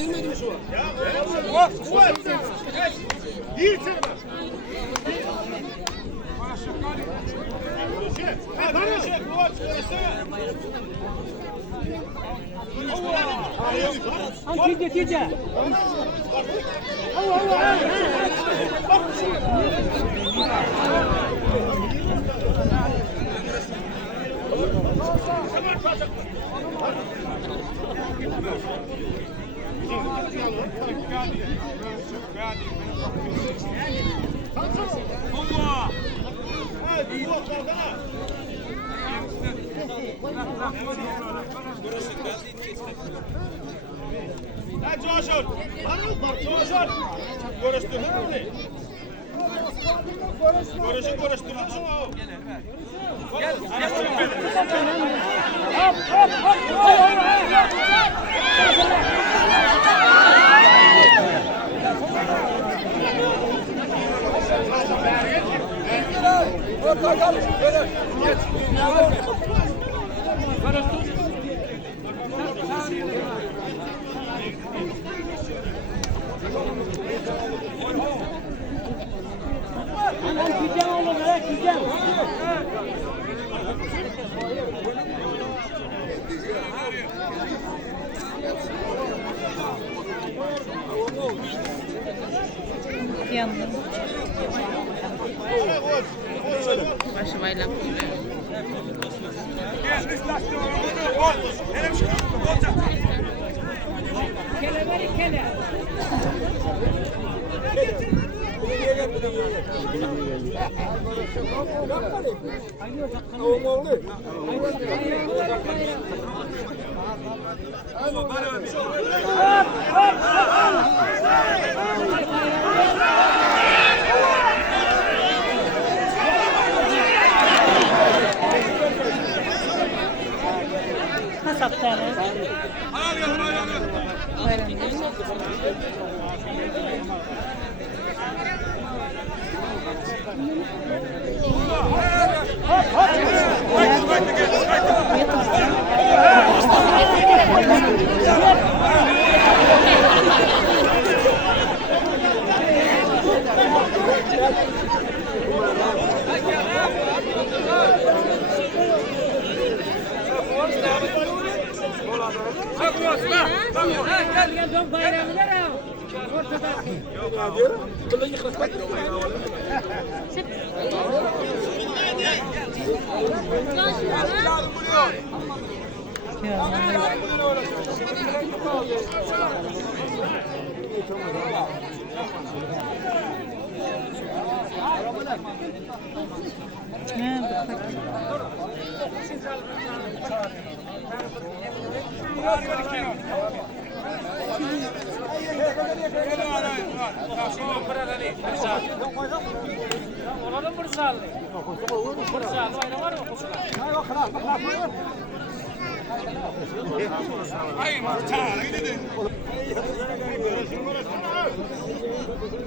değmedim şu an. تيجي Yandım. Başı baylam. Nasıl tane? Gel dön bayramına ya. Ortada. Yok abi. Bunu yıkmak.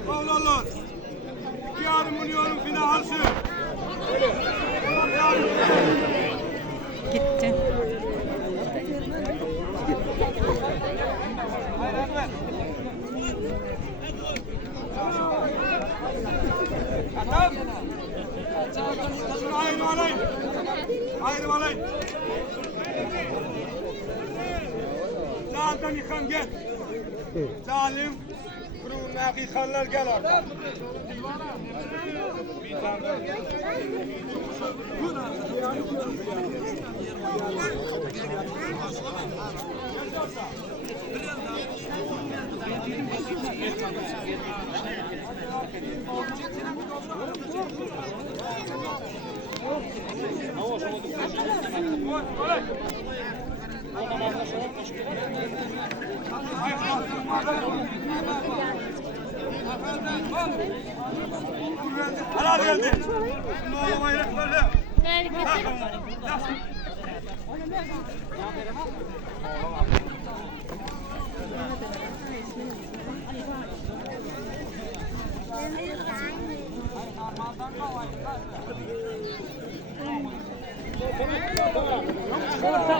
Allah 2 milyon finansı. Gitti. Ayrı Zaten yıkan gel. Zalim. Kurun hakikanlar gel orada. Hala geldi. Ne oldu bayrakları?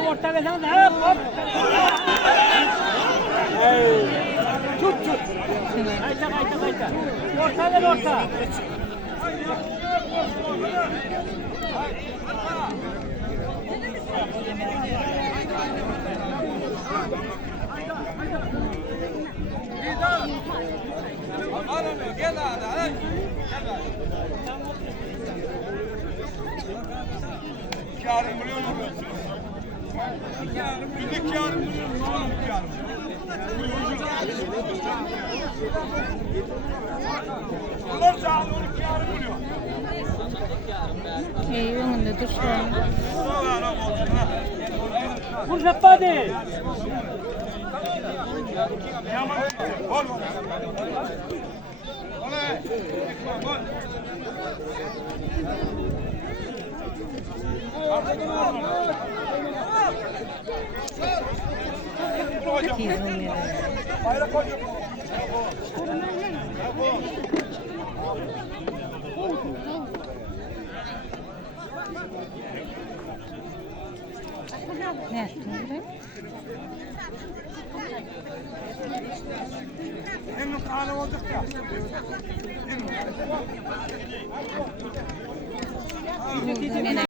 Orta ve hop hop. kayta. Orta ver orta. Gel hadi. Yarın biliyor musun? Günlük yarın biliyor musun? Bunlar sağ olun yarın biliyor. İyi önünde dur şu an. Vur hadi. Gol. Bayrak koyuyor. Ne yaptın? Hem kahve olacak ya. Buldum yine.